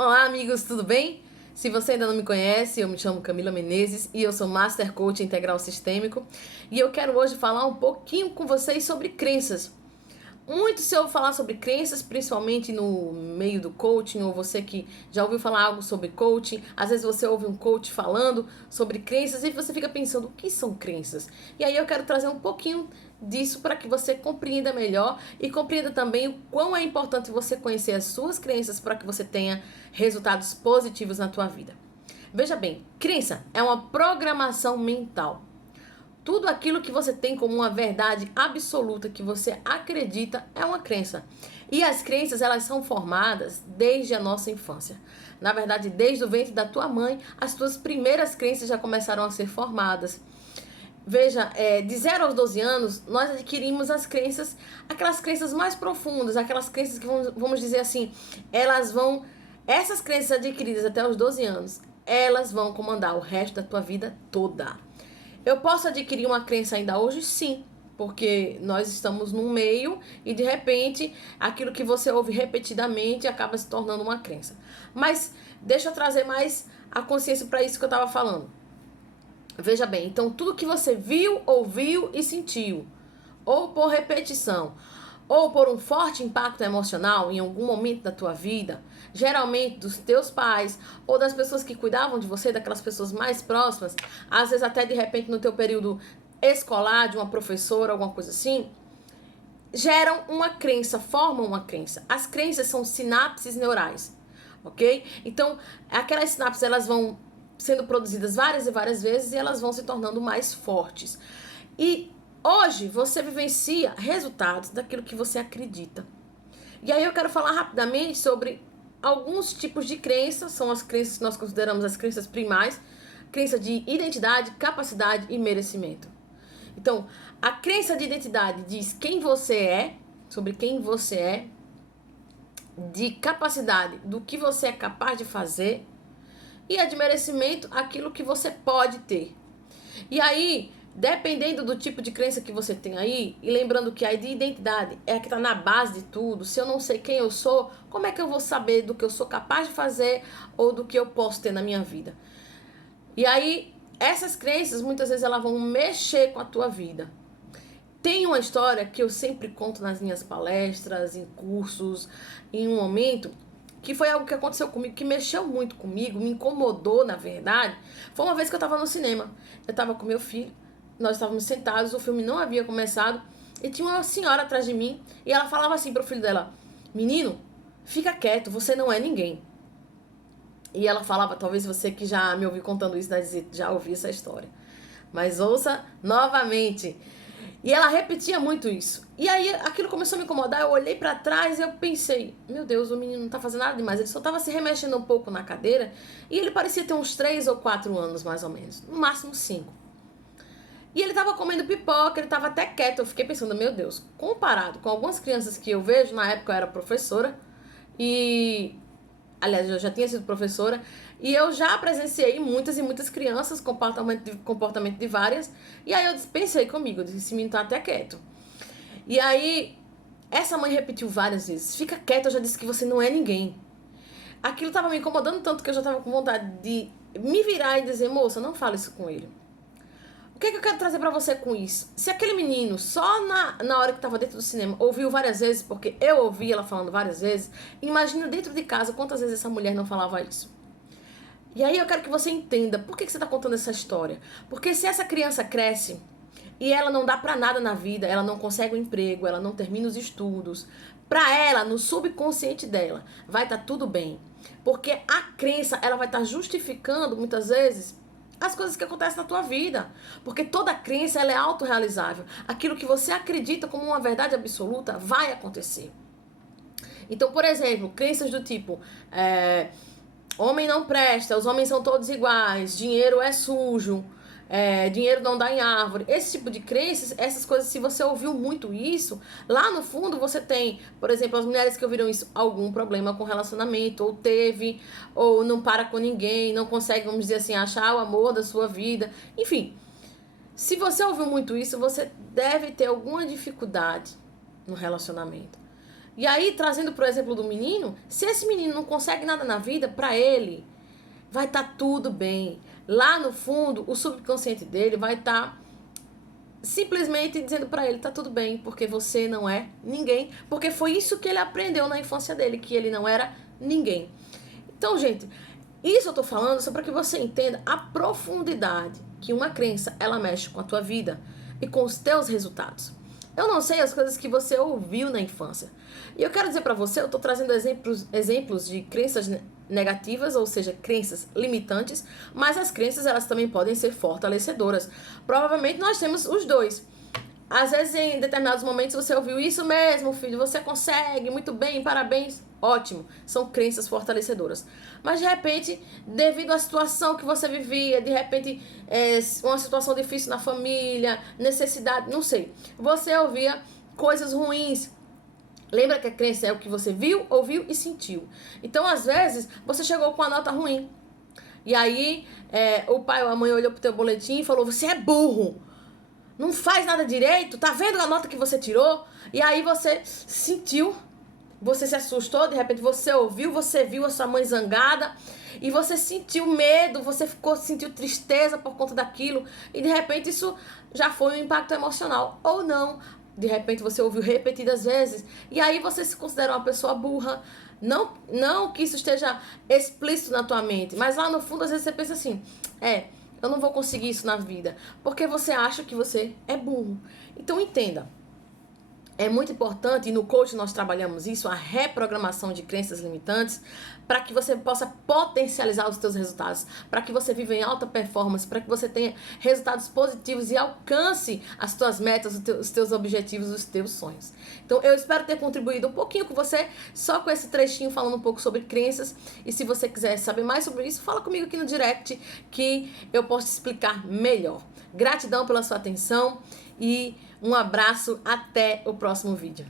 Olá, amigos, tudo bem? Se você ainda não me conhece, eu me chamo Camila Menezes e eu sou Master Coach Integral Sistêmico e eu quero hoje falar um pouquinho com vocês sobre crenças. Muito se ouve falar sobre crenças, principalmente no meio do coaching, ou você que já ouviu falar algo sobre coaching, às vezes você ouve um coach falando sobre crenças e você fica pensando, o que são crenças? E aí eu quero trazer um pouquinho disso para que você compreenda melhor e compreenda também o quão é importante você conhecer as suas crenças para que você tenha resultados positivos na tua vida. Veja bem, crença é uma programação mental. Tudo aquilo que você tem como uma verdade absoluta que você acredita é uma crença. E as crenças, elas são formadas desde a nossa infância. Na verdade, desde o ventre da tua mãe, as tuas primeiras crenças já começaram a ser formadas. Veja, de 0 aos 12 anos, nós adquirimos as crenças, aquelas crenças mais profundas, aquelas crenças que, vamos dizer assim, essas crenças adquiridas até os 12 anos, elas vão comandar o resto da tua vida toda. Eu posso adquirir uma crença ainda hoje? Sim, porque nós estamos num meio e de repente aquilo que você ouve repetidamente acaba se tornando uma crença. Mas deixa eu trazer mais a consciência para isso que eu estava falando. Veja bem, então tudo que você viu, ouviu e sentiu, ou por repetição, ou por um forte impacto emocional em algum momento da tua vida, geralmente dos teus pais ou das pessoas que cuidavam de você, daquelas pessoas mais próximas, às vezes até de repente no teu período escolar, de uma professora, alguma coisa assim, geram uma crença, formam uma crença. As crenças são sinapses neurais, ok? Então, aquelas sinapses, elas vão sendo produzidas várias e várias vezes e elas vão se tornando mais fortes. E hoje você vivencia resultados daquilo que você acredita. E aí eu quero falar rapidamente sobre alguns tipos de crenças, são as crenças que nós consideramos as crenças primais, crença de identidade, capacidade e merecimento. Então, a crença de identidade diz quem você é, sobre quem você é, de capacidade, do que você é capaz de fazer, e a de merecimento, aquilo que você pode ter. E aí, dependendo do tipo de crença que você tem aí, e lembrando que a de identidade é a que está na base de tudo, se eu não sei quem eu sou, como é que eu vou saber do que eu sou capaz de fazer ou do que eu posso ter na minha vida? E aí, essas crenças, muitas vezes, elas vão mexer com a tua vida. Tem uma história que eu sempre conto nas minhas palestras, em cursos, em um momento, que foi algo que aconteceu comigo, que mexeu muito comigo, me incomodou, na verdade. Foi uma vez que eu estava no cinema. Eu estava com meu filho, nós estávamos sentados, o filme não havia começado, e tinha uma senhora atrás de mim, e ela falava assim pro filho dela: menino, fica quieto, você não é ninguém. E ela falava, talvez você que já me ouviu contando isso, já ouviu essa história. Mas ouça novamente. E ela repetia muito isso. E aí aquilo começou a me incomodar, eu olhei pra trás e eu pensei, meu Deus, o menino não tá fazendo nada demais, ele só tava se remexendo um pouco na cadeira e ele parecia ter uns 3 ou 4 anos mais ou menos, no máximo 5. E ele tava comendo pipoca, ele tava até quieto, eu fiquei pensando, meu Deus, comparado com algumas crianças que eu vejo, na época eu era professora e... Aliás, eu já tinha sido professora e eu já presenciei muitas e muitas crianças, comportamento de várias. E aí eu pensei comigo, eu disse, esse menino tá até quieto. E aí, essa mãe repetiu várias vezes, fica quieto, eu já disse que você não é ninguém. Aquilo tava me incomodando tanto que eu já tava com vontade de me virar e dizer, moça, não fala isso com ele. O que é que eu quero trazer pra você com isso? Se aquele menino, só na hora que tava dentro do cinema, ouviu várias vezes, porque eu ouvi ela falando várias vezes, imagina dentro de casa quantas vezes essa mulher não falava isso. E aí eu quero que você entenda por que você tá contando essa história. Porque se essa criança cresce e ela não dá pra nada na vida, ela não consegue um emprego, ela não termina os estudos, pra ela, no subconsciente dela, vai estar tudo bem. Porque a crença, ela vai estar justificando, muitas vezes, as coisas que acontecem na tua vida. Porque toda crença, ela é autorrealizável. Aquilo que você acredita como uma verdade absoluta vai acontecer. Então, por exemplo, crenças do tipo... homem não presta, os homens são todos iguais, dinheiro é sujo, dinheiro não dá em árvore. Esse tipo de crenças, essas coisas, se você ouviu muito isso, lá no fundo você tem, por exemplo, as mulheres que ouviram isso, algum problema com relacionamento, ou teve, ou não para com ninguém, não consegue, vamos dizer assim, achar o amor da sua vida. Enfim, se você ouviu muito isso, você deve ter alguma dificuldade no relacionamento. E aí, trazendo pro exemplo do menino, se esse menino não consegue nada na vida, pra ele vai estar tudo bem. Lá no fundo, o subconsciente dele vai estar simplesmente dizendo pra ele, tá tudo bem, porque você não é ninguém. Porque foi isso que ele aprendeu na infância dele, que ele não era ninguém. Então, gente, isso eu tô falando só para que você entenda a profundidade que uma crença, ela mexe com a tua vida e com os teus resultados. Eu não sei as coisas que você ouviu na infância. E eu quero dizer para você, eu tô trazendo exemplos de crenças negativas, ou seja, crenças limitantes, mas as crenças, elas também podem ser fortalecedoras. Provavelmente nós temos os dois. Às vezes, em determinados momentos, você ouviu isso mesmo, filho, você consegue, muito bem, parabéns, ótimo. São crenças fortalecedoras. Mas, de repente, devido à situação que você vivia, de repente, uma situação difícil na família, necessidade, não sei, você ouvia coisas ruins. Lembra que a crença é o que você viu, ouviu e sentiu. Então, às vezes, você chegou com uma nota ruim. E aí, o pai ou a mãe olhou pro teu boletim e falou, você é burro. Não faz nada direito, tá vendo a nota que você tirou? E aí você sentiu, você se assustou, de repente você ouviu, você viu a sua mãe zangada e você sentiu medo, sentiu tristeza por conta daquilo e de repente isso já foi um impacto emocional. Ou não, de repente você ouviu repetidas vezes e aí você se considera uma pessoa burra. Não que isso esteja explícito na tua mente, mas lá no fundo às vezes você pensa assim, eu não vou conseguir isso na vida, porque você acha que você é burro. Então entenda, é muito importante, e no coaching nós trabalhamos isso, a reprogramação de crenças limitantes, para que você possa potencializar os seus resultados, para que você viva em alta performance, para que você tenha resultados positivos e alcance as tuas metas, os teus objetivos, os teus sonhos. Então eu espero ter contribuído um pouquinho com você, só com esse trechinho falando um pouco sobre crenças, e se você quiser saber mais sobre isso, fala comigo aqui no direct, que eu posso te explicar melhor. Gratidão pela sua atenção e um abraço, até o próximo vídeo.